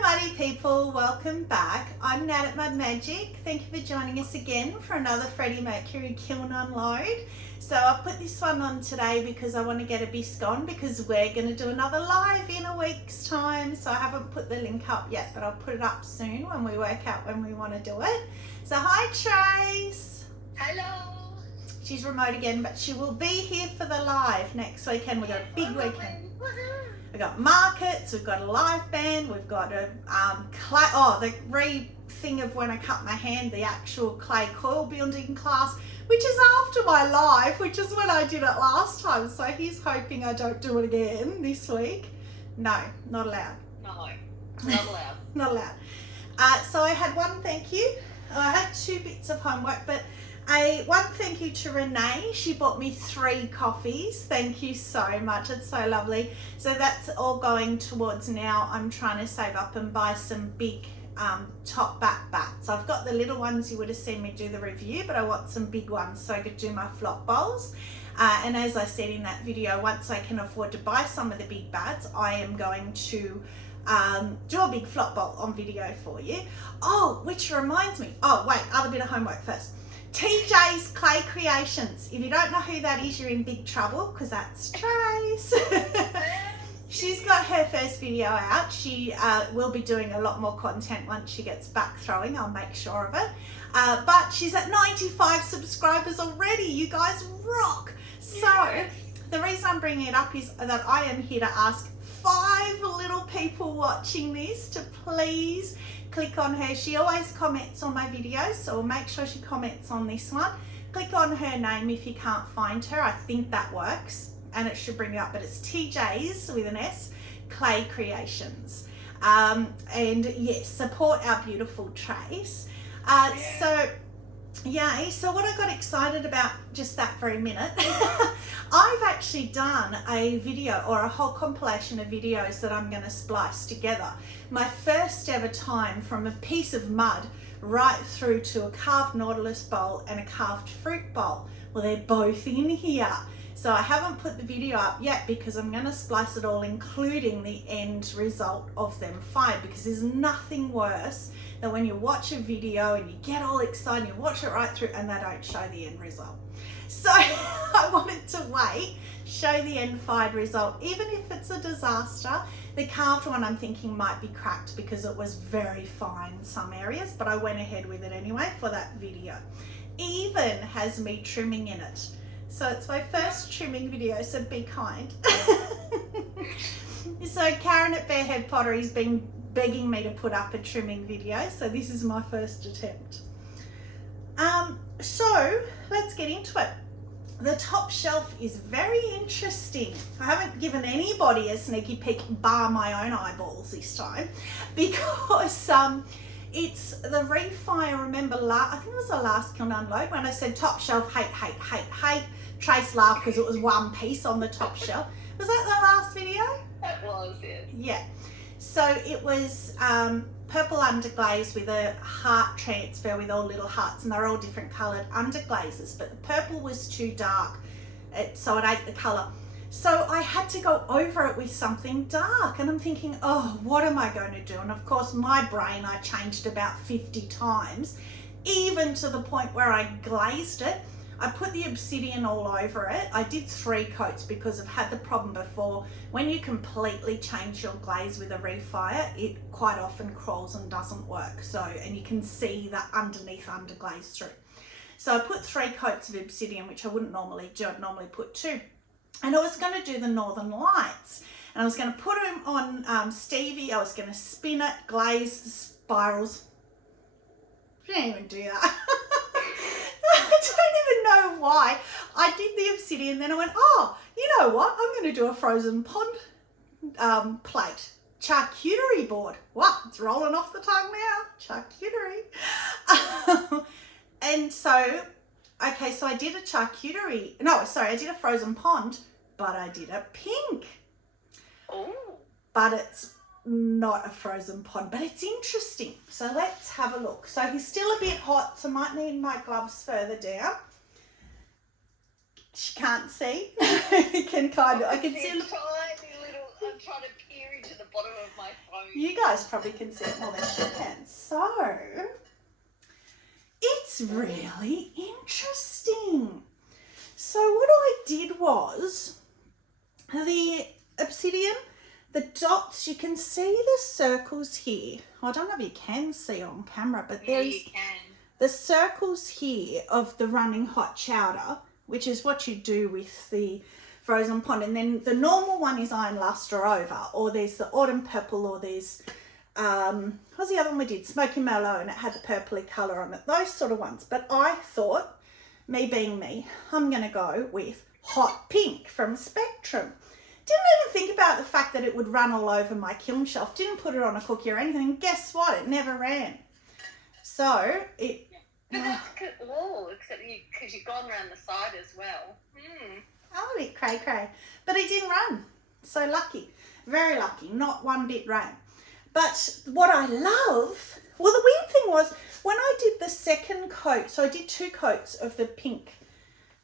Muddy people, welcome back. I'm Nat at Mud Magic. Thank you for joining us again for another Freddie Mercury Kiln unload. So I've put this one on today because I want to get a bisque on because we're going to do another live in a week's time. So I haven't put the link up yet, but I'll put it up soon when we work out when we want to do it. So hi Trace. Hello. She's remote again, but she will be here for the live next weekend. We've got a big weekend. We've got markets, we've got a live band, we've got a the thing of when I cut my hand, the actual clay coil building class, which is after my live, which is when I did it last time. So he's hoping I don't do it again this week. No, not allowed. No, not allowed. Not allowed. So I had one thank you. I had 2 bits of homework, but one thank you to Renee. She bought me 3 coffees. Thank you so much. It's so lovely. So that's all going towards now. I'm trying to save up and buy some big top back bats. I've got the little ones you would have seen me do the review, but I want some big ones so I could do my flop bowls. And as I said in that video, once I can afford to buy some of the big bats, I am going to do a big flop bowl on video for you. Oh, which reminds me. Oh, wait, other bit of homework first. TJ's Clay Creations. If you don't know who that is, you're in big trouble because that's Trace. She's got her first video out. She will be doing a lot more content once she gets back throwing. I'll make sure of it. But she's at 95 subscribers already. You guys rock. So the reason I'm bringing it up is that I am here to ask 5 little people watching this to please click on her. She always comments on my videos, so make sure she comments on this one. Click on her name if you can't find her. I think that works and it should bring it up, but it's TJ's with an S Clay Creations. And yes, support our beautiful Trace. So what I got excited about just that very minute, I've actually done a video or a whole compilation of videos that I'm going to splice together. My first ever time from a piece of mud right through to a carved Nautilus bowl and a carved fruit bowl. Well, they're both in here. So I haven't put the video up yet because I'm going to splice it all, including the end result of them 5, because there's nothing worse than when you watch a video and you get all excited, you watch it right through and they don't show the end result. So I wanted to wait, show the end 5 result, even if it's a disaster. The carved one I'm thinking might be cracked because it was very fine in some areas, but I went ahead with it anyway for that video. Even has me trimming in it. So it's my first trimming video, so be kind. So Karen at Barehead Pottery's been begging me to put up a trimming video, so this is my first attempt. So let's get into it. The top shelf is very interesting. I haven't given anybody a sneaky peek bar my own eyeballs this time because it's the refire. Remember, I think it was the last Kiln unload when I said top shelf, hate. Trace laughed because it was one piece on the top shelf. Was that the last video? That was it. Yeah. So it was purple underglaze with a heart transfer with all little hearts, and they're all different coloured underglazes, but the purple was too dark, so it ate the colour. So I had to go over it with something dark, and I'm thinking, oh, what am I going to do? And of course, my brain, I changed about 50 times, even to the point where I glazed it. I put the obsidian all over it. I did 3 coats because I've had the problem before. When you completely change your glaze with a refire, it quite often crawls and doesn't work. So, and you can see the underneath underglaze through. So I put 3 coats of obsidian, which I wouldn't normally do. I'd normally put 2. And I was going to do the Northern Lights. And I was going to put them on Stevie. I was going to spin it, glaze the spirals. I didn't even do that. I don't even know why. I did the obsidian, then I went, oh, you know what? I'm going to do a frozen pond plate. Charcuterie board. Wow, it's rolling off the tongue now. Charcuterie. And so, okay, so I did a charcuterie. No, sorry, I did a frozen pond, but I did a pink. Oh. But it's not a frozen pond, but it's interesting. So let's have a look. So he's still a bit hot, so might need my gloves further down. She can't see. I can see. Tiny little I'm trying to peer into the bottom of my phone. You guys probably can see it more than she can. So, it's really interesting. So what I did was, the obsidian, the dots, you can see the circles here. I don't know if you can see on camera, but Yeah, there's you can. the circles here of the running hot chowder, which is what you do with the frozen pond. And then the normal one is iron luster over, or there's the autumn purple, or there's what's the other one we did? Smoky Mallow, and it had the purpley colour on it. Those sort of ones. But I thought, me being me, I'm going to go with hot pink from Spectrum. Didn't even think about the fact that it would run all over my kiln shelf. Didn't put it on a cookie or anything. Guess what? It never ran. So it. But that's good. Oh, except because you've gone around the side as well. Oh, a bit cray. But it didn't run. So lucky. Very lucky. Not one bit ran. But what I love, well, the weird thing was when I did the second coat, so I did 2 coats of the pink,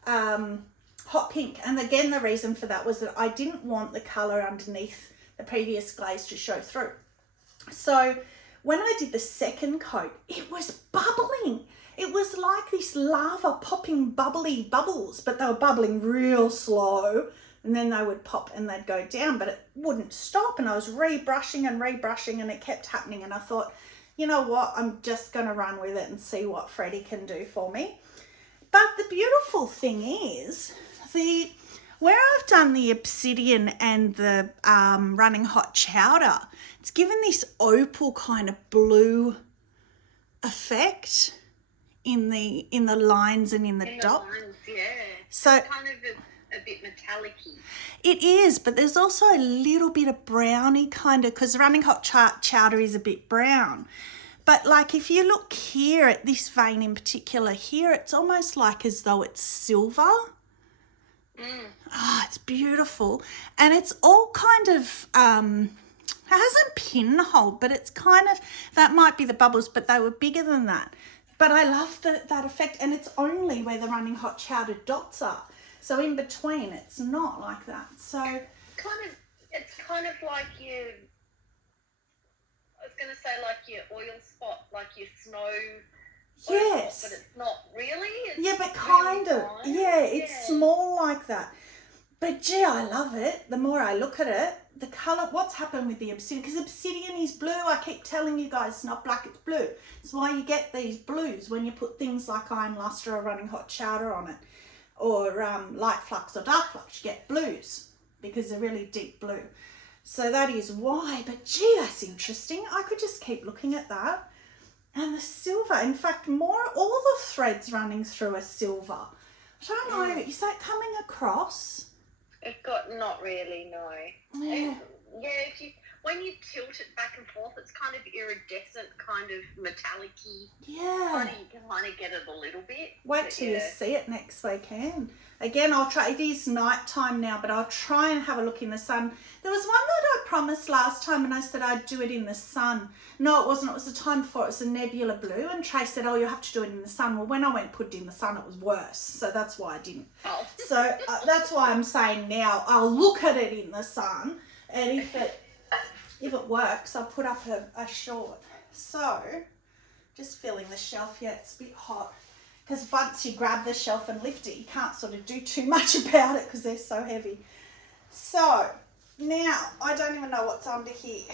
hot pink. And again, the reason for that was that I didn't want the colour underneath the previous glaze to show through. So when I did the second coat, it was bubbling. It was like this lava popping bubbly bubbles, but they were bubbling real slow. And then they would pop and they'd go down, but it wouldn't stop. And I was rebrushing and it kept happening. And I thought, you know what, I'm just going to run with it and see what Freddie can do for me. But the beautiful thing is, where I've done the obsidian and the running hot chowder, it's given this opal kind of blue effect in the lines and in the dot. Lines, yeah. So It's kind of a bit metallic-y. it is, but there's also a little bit of browny kind of, because running hot chowder is a bit brown. But like if you look here at this vein in particular here, it's almost like as though it's silver. Oh, it's beautiful. And it's all kind of, it hasn't pinhole, but it's kind of, that might be the bubbles, but they were bigger than that. But I love that effect, and it's only where the running hot chowder dots are. So in between, it's not like that. So It's kind of like your, I was going to say like your oil spot, like your snow. yes. But it's not really. It's Yeah, but really kind of. fine. Yeah, it's small like that. But gee, I love it. The more I look at it, the colour, what's happened with the obsidian, because obsidian is blue. I keep telling you guys it's not black, it's blue. It's why you get these blues when you put things like iron luster or running hot chowder on it, or light flux or dark flux. You get blues because they're really deep blue. So that is why. But gee, that's interesting. I could just keep looking at that. And the silver, in fact, all the threads running through are silver. I don't know, is that coming across? It's got not really, no. Yeah. When you tilt it back and forth, it's kind of iridescent, kind of metallic-y. Yeah. You can kind of get it a little bit. Wait till you see it next weekend. Again, I'll try, it is night time now, but I'll try and have a look in the sun. There was one that I promised last time and I said I'd do it in the sun. No, it wasn't. It was the time before. It was a nebula blue, and Trace said, oh, you have to do it in the sun. Well, when I went put it in the sun, it was worse. So that's why I didn't. Oh. So that's why I'm saying now I'll look at it in the sun, and if it works, I'll put up a short. So just filling the shelf. Yeah, it's a bit hot. Because once you grab the shelf and lift it, you can't sort of do too much about it because they're so heavy. So now I don't even know what's under here.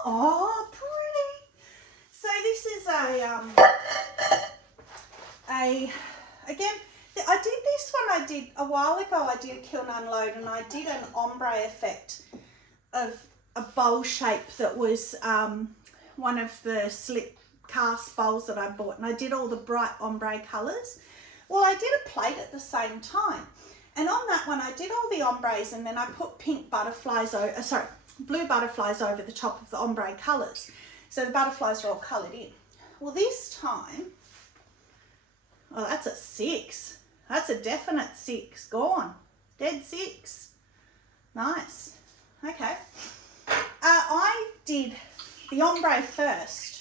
Oh, pretty. So this is again, I did this one. I did a while ago. I did a kiln unload, and I did an ombre effect of a bowl shape that was one of the slip cast bowls that I bought, and I did all the bright ombre colours. Well, I did a plate at the same time, and on that one I did all the ombres, and then I put blue butterflies over the top of the ombre colours, so the butterflies are all coloured in. Well, this time, oh, that's a 6. That's a definite 6. Gone. Dead 6. Nice. Okay. I did the ombre first.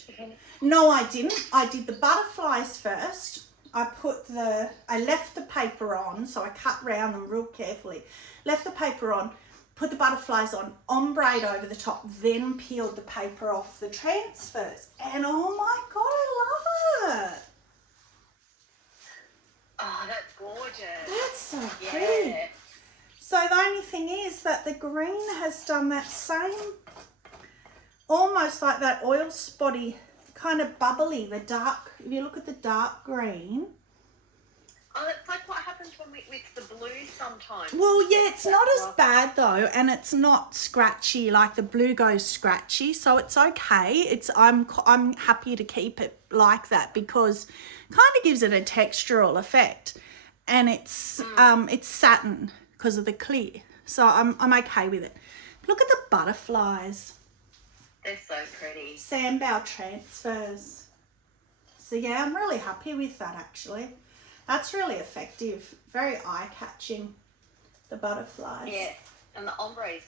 No, I didn't. I did the butterflies first, I left the paper on, so I cut round them real carefully, left the paper on, put the butterflies on, ombre over the top, then peeled the paper off the transfers. And oh my God, I love it. Oh, that's gorgeous. That's so pretty. Yeah. So the only thing is that the green has done that same, almost like that oil spotty, kind of bubbly, the dark, if you look at the dark green. Oh, that's like what happens when we mix the blue sometimes. Well, yeah, it's not as bad though, and it's not scratchy like the blue goes scratchy, so it's okay. I'm happy to keep it like that because it kind of gives it a textural effect, and it's satin because of the clear, so I'm okay with it. Look at the butterflies. They're so pretty. Sandbow transfers. So yeah, I'm really happy with that actually. That's really effective. Very eye-catching, the butterflies. Yeah, and the ombre's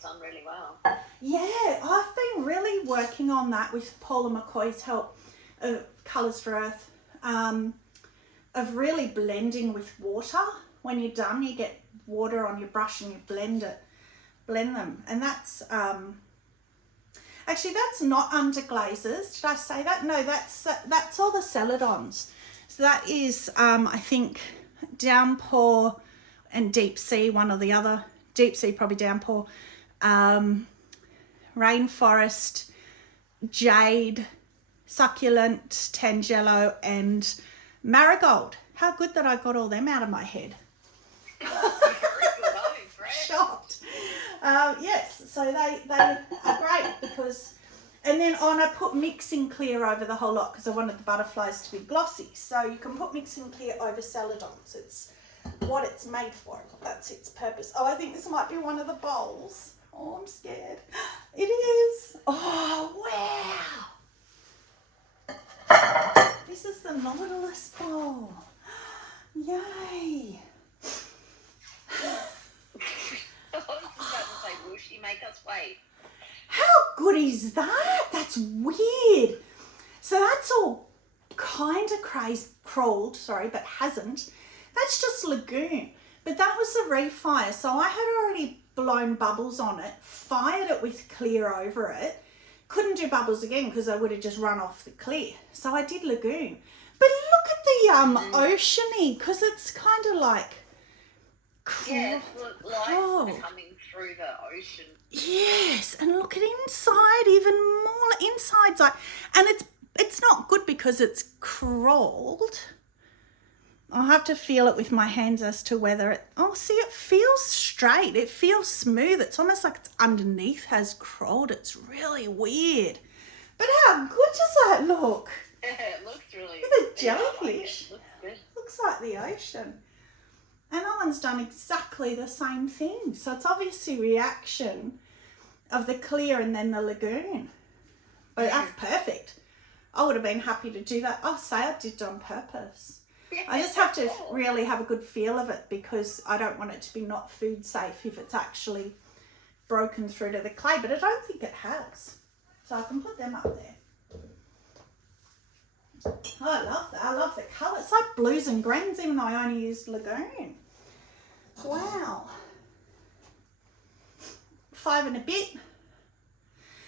done really well. Yeah, I've been really working on that with Paula McCoy's help, Colours for Earth, of really blending with water. When you're done, you get water on your brush and you blend them. And that's, actually that's not under glazes. Did I say that? No, that's all the celadons. So that is, I think, Downpour and Deep Sea, one or the other. Deep Sea, probably Downpour. Rainforest, Jade, Succulent, Tangelo, and Marigold. How good that I got all them out of my head. Shocked. Yes, so they are great because... And then I put mixing clear over the whole lot because I wanted the butterflies to be glossy. So you can put mixing clear over celadons. It's what it's made for. That's its purpose. Oh, I think this might be one of the bowls. Oh, I'm scared. It is. Oh, wow. This is the Nautilus bowl. Yay. I was about to say, will she make us wait? How good is that? That's weird. So that's all kind of crawled, but hasn't. That's just lagoon. But that was a refire. So I had already blown bubbles on it, fired it with clear over it. Couldn't do bubbles again because I would have just run off the clear. So I did lagoon. But look at the oceany, because it's kind of like... Yeah, it's light coming through the ocean. Yes, and look at inside, even more inside's like, and it's not good because it's crawled. I'll have to feel it with my hands as to whether it, oh, see, it feels straight, it feels smooth, it's almost like it's underneath has crawled. It's really weird. But how good does that look? It looks really good. With a jellyfish. It looks good. Looks like the ocean. And that one's done exactly the same thing. So it's obviously reaction of the clear and then the lagoon. But that's perfect. I would have been happy to do that. I'll say I did it on purpose. Yeah, I just have to really have a good feel of it because I don't want it to be not food safe if it's actually broken through to the clay. But I don't think it has. So I can put them up there. Oh, I love that. I love the colour. It's like blues and greens even though I only used lagoon. Wow. 5 and a bit.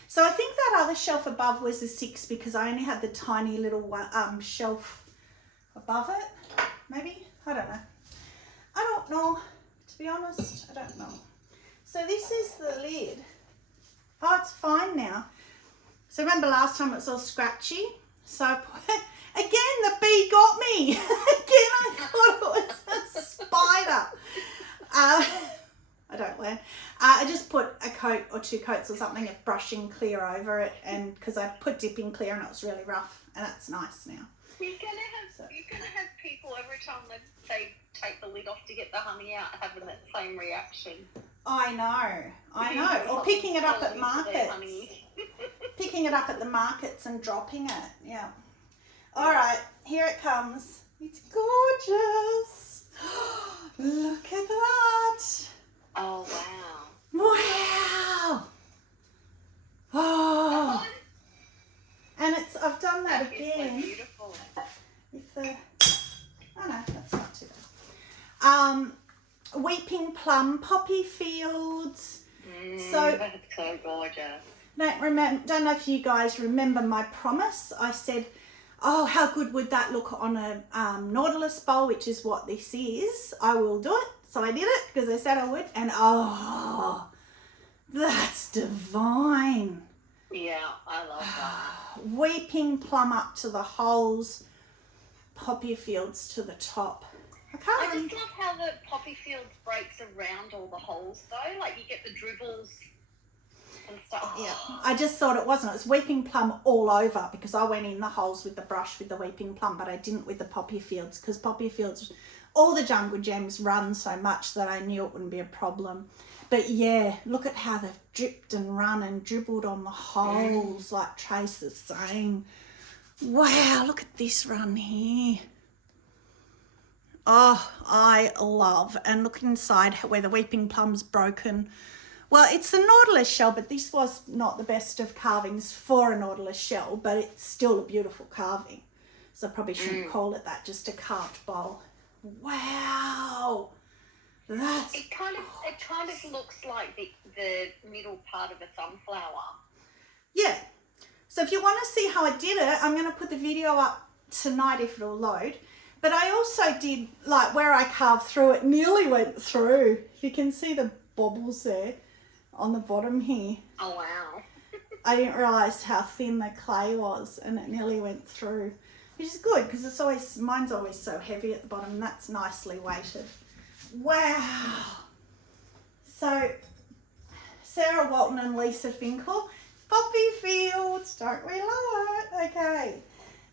So I think that other shelf above was a 6 because I only had the tiny little one, shelf above it. Maybe? I don't know. I don't know. To be honest, I don't know. So this is the lid. Oh, it's fine now. So remember last time it was all scratchy? So again, the bee got me. Again, I thought it was a spider. I don't learn. I just put a coat or 2 coats or something of brushing clear over it, and because I put dipping clear and it was really rough, and that's nice now. You're gonna have people every time they take the lid off to get the honey out having that same reaction. I know. Or picking it up at markets. Picking it up at the markets and dropping it. Yeah. All right, here it comes. It's gorgeous. Look at that. Oh, wow. Wow. Oh. And I've done that again. So beautiful. With the plum poppy fields. So that's so gorgeous. Don't know if you guys remember my promise. I said, oh, how good would that look on a Nautilus bowl, which is what this is. I will do it. So I did it because I said I would. And oh, that's divine. Yeah, I love that. Weeping plum up to the holes, poppy fields to the top. I just love how the poppy fields breaks around all the holes though. Like you get the dribbles and stuff. Yeah, I just thought it wasn't. It was weeping plum all over because I went in the holes with the brush with the weeping plum, but I didn't with the poppy fields because poppy fields, all the jungle gems run so much that I knew it wouldn't be a problem. But yeah, look at how they've dripped and run and dribbled on the holes like Trace is saying. Wow, look at this run here. Oh, I love, and look inside where the weeping plum's broken. Well, it's the Nautilus shell, but this was not the best of carvings for a Nautilus shell, but it's still a beautiful carving. So I probably shouldn't call it that, just a carved bowl. Wow. That's it kind of looks like the middle part of a sunflower. Yeah. So if you want to see how I did it, I'm going to put the video up tonight if it'll load. But I also did, like, where I carved through, it nearly went through. You can see the bobbles there on the bottom here. Oh, wow. I didn't realise how thin the clay was and it nearly went through, which is good because it's always, mine's always so heavy at the bottom and that's nicely weighted. Wow. So, Sarah Walton and Lisa Finkel, poppy fields, don't we love it? Okay.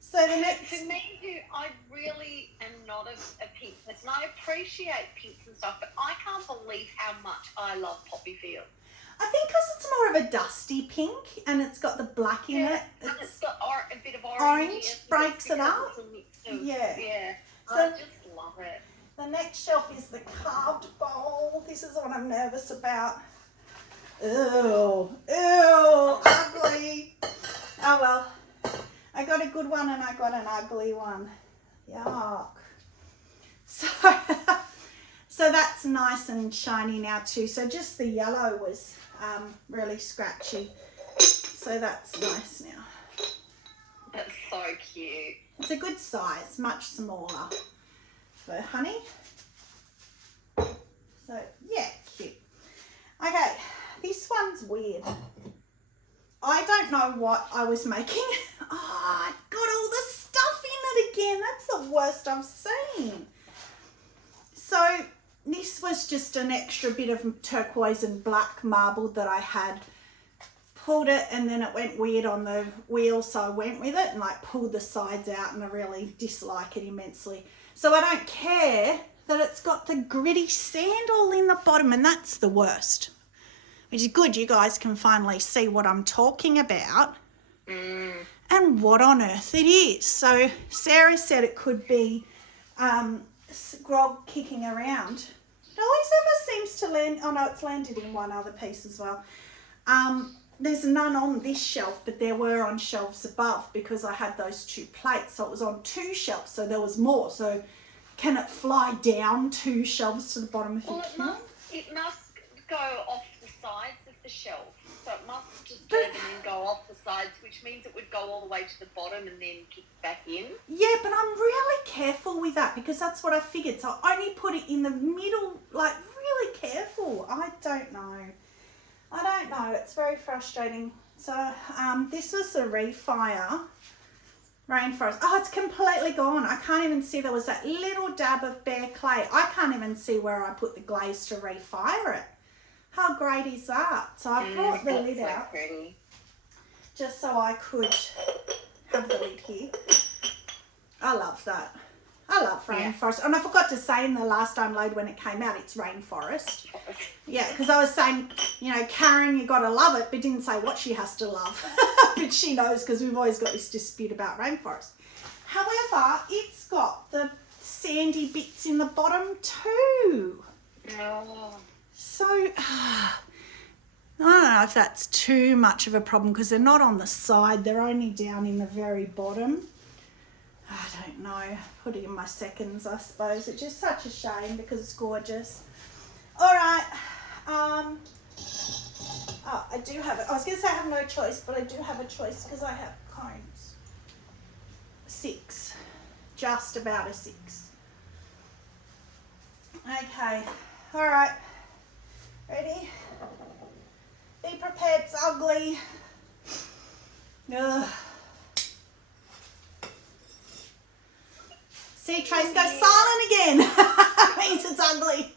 So the next... For me, who I really am not a pink person, I appreciate pinks and stuff, but I can't believe how much I love poppy fields. I think because it's more of a dusty pink and it's got the black in it. And it's got a bit of orange breaks it up. Yeah. So I just love it. The next shelf is the carved bowl. This is what I'm nervous about. Ew, ugly. Oh well. I got a good one and I got an ugly one. Yuck. So that's nice and shiny now too. So just the yellow was really scratchy. So that's nice now. That's so cute. It's a good size, much smaller for honey. So yeah, cute. Okay, this one's weird. I don't know what I was making. Oh, I got all the stuff in it again. That's the worst I've seen. So this was just an extra bit of turquoise and black marble that I had. Pulled it and then it went weird on the wheel, so I went with it and like pulled the sides out and I really dislike it immensely. So I don't care that it's got the gritty sand all in the bottom, and that's the worst. Which is good, you guys can finally see what I'm talking about and what on earth it is. So Sarah said it could be grog kicking around. It always ever seems to land, oh no, it's landed in one other piece as well. There's none on this shelf, but there were on shelves above because I had those two plates. So it was on two shelves, so there was more. So can it fly down two shelves to the bottom if it can? It must go off the sides of the shelf. So it must just turn and then go off the sides, which means it would go all the way to the bottom and then kick back in. Yeah, but I'm really careful with that because that's what I figured. So I only put it in the middle, like really careful. I don't know. It's very frustrating. So this was the Refire Rainforest. Oh, it's completely gone. I can't even see. There was that little dab of bare clay. I can't even see where I put the glaze to refire it. How great is that? So I brought the lid out just so I could have the lid here. I love that. I love rainforest. And I forgot to say in the last unload when it came out, it's rainforest. Yeah, because I was saying, you know, Karen, you got to love it, but didn't say what she has to love. But she knows because we've always got this dispute about rainforest. However, it's got the sandy bits in the bottom too. Oh. So, I don't know if that's too much of a problem because they're not on the side. They're only down in the very bottom. I don't know. Put it in my seconds, I suppose. It's just such a shame because it's gorgeous. All right. Oh, I do have it. I was going to say I have no choice, but I do have a choice because I have cones. 6. Just about a 6. Okay. All right. Ready? Be prepared. It's ugly. Ugh. See, Trace goes silent again. Means it's ugly.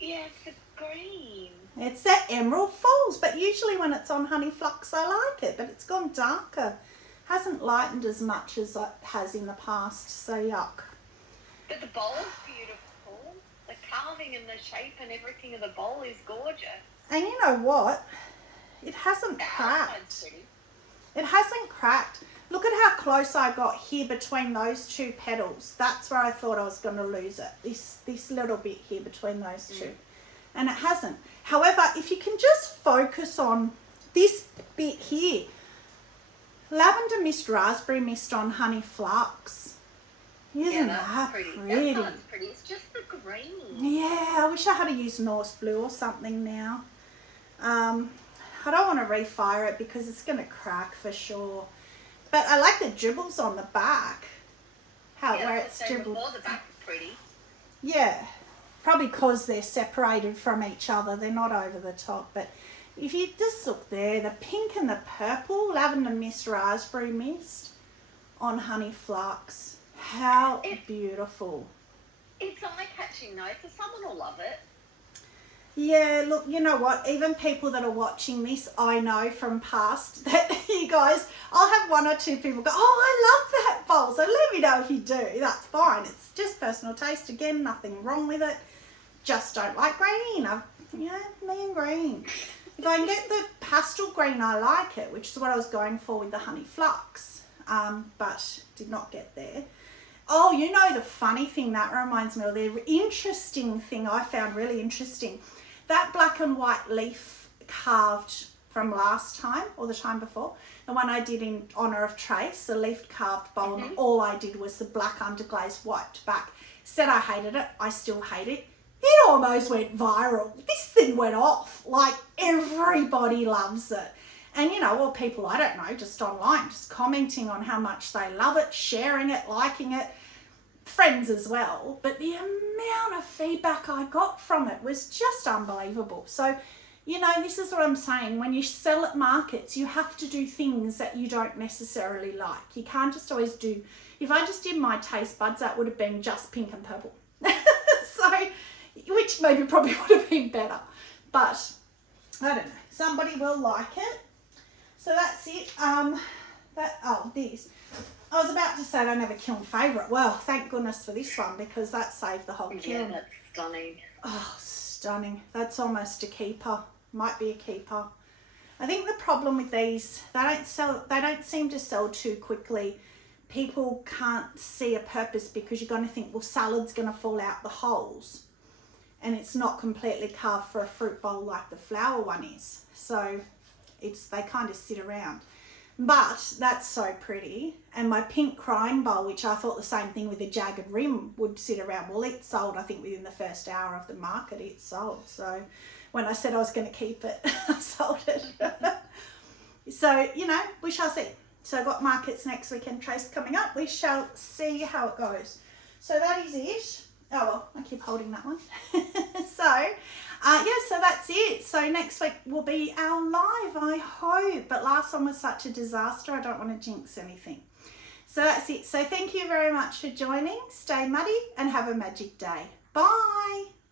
It's the green. It's that Emerald Falls, but usually when it's on Honey Flux, I like it, but it's gone darker. Hasn't lightened as much as it has in the past, so yuck. But the bowl's beautiful. The carving and the shape and everything of the bowl is gorgeous. And you know what? It hasn't cracked. It hasn't cracked. Look at how close I got here between those two petals. That's where I thought I was going to lose it. This little bit here between those two. And it hasn't. However, if you can just focus on this bit here. Lavender mist, raspberry mist on Honey Flux. Isn't that pretty? That part's pretty. It's just the green. Yeah, I wish I had used Norse blue or something now. I don't want to refire it because it's going to crack for sure. But I like the dribbles on the back. Where it's dribbled. Before, the back's pretty. Yeah, probably because they're separated from each other. They're not over the top. But if you just look there, the pink and the purple, lavender mist, raspberry mist on Honey Flux. How beautiful. It's eye-catching though, so someone will love it. Yeah, look, you know what? Even people that are watching this, I know from past that you guys, I'll have 1 or 2 people go, oh, I love that bowl. So let me know if you do. That's fine. It's just personal taste. Again, nothing wrong with it. Just don't like green. Me and green. If I can get the pastel green, I like it, which is what I was going for with the Honey Flux, but did not get there. Oh, you know the funny thing, that reminds me of the interesting thing I found really interesting. That black and white leaf carved from last time or the time before, the one I did in honour of Trace, the leaf carved bowl, and all I did was the black underglaze wiped back. Said I hated it. I still hate it. It almost went viral. This thing went off. Like, everybody loves it. And, you know, or people, I don't know, just online, just commenting on how much they love it, sharing it, liking it, friends as well. But the amount of feedback I got from it was just unbelievable. So, you know, this is what I'm saying. When you sell at markets, you have to do things that you don't necessarily like. You can't just always do, if I just did my taste buds, that would have been just pink and purple. So, which maybe probably would have been better. But, I don't know. Somebody will like it. So that's it. This. I was about to say I don't have a Kiln favourite. Well, thank goodness for this one because that saved the whole Kiln. Yeah, that's stunning. Oh, stunning. That's almost a keeper. Might be a keeper. I think the problem with these, they don't seem to sell too quickly. People can't see a purpose because you're going to think, well, salad's going to fall out the holes. And it's not completely carved for a fruit bowl like the flower one is. So they kind of sit around. But that's so pretty. And my pink crying bowl, which I thought the same thing with the jagged rim would sit around. Well, it sold, I think, within the first hour of the market, it sold. So when I said I was going to keep it, I sold it. So, you know, we shall see. So I've got markets next weekend, Trace coming up. We shall see how it goes. So that is it. Oh, well, I keep holding that one. So that's it. So next week will be our live, I hope. But last one was such a disaster, I don't want to jinx anything. So that's it. So thank you very much for joining. Stay muddy and have a magic day. Bye.